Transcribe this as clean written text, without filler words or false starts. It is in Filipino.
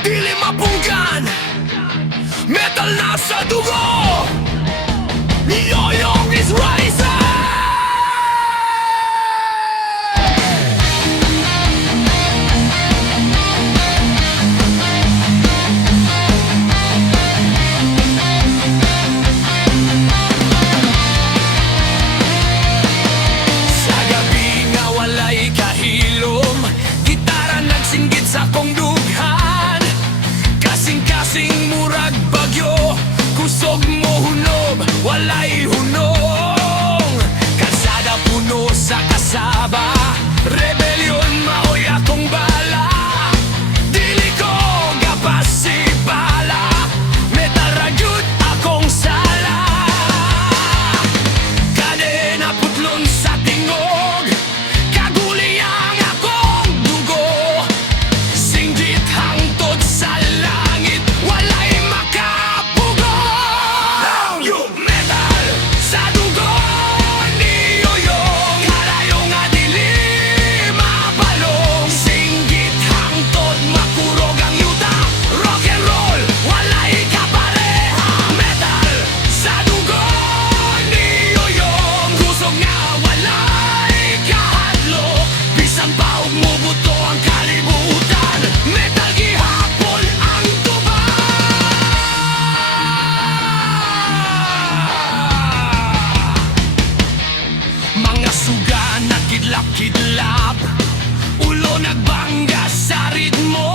Dili mapunggan, metal na sa dugo. Yoyong is rising. Sa gabi nga walay kahilom, gitara nagsinggit sa kong dughan. Kasing-kasing murag bagyo, kusog mo hunob, walay hunong. Kalsada puno sa kasaba, rebelyon maoy akong bala. Dili ko gapasipala, metal ragyud akong sala. Kadena putlon sa tingog, kaguli ang akong dugo. Singgit hangtod sa langit, walay makapugo. Metal sa dugo ni Yoyong, karayo nga dili mapalong. Singgit hangtod makurog ang yuta, rock and roll, walay kapareha. Metal sa dugo ni Yoyong, kusog nga walay kahadlok. Bisan pa og mubuto ang kalibutan, metal gihapon ang tuba. Mga suga nakidlap-kidlap, ulo nagbangga sa ritmo.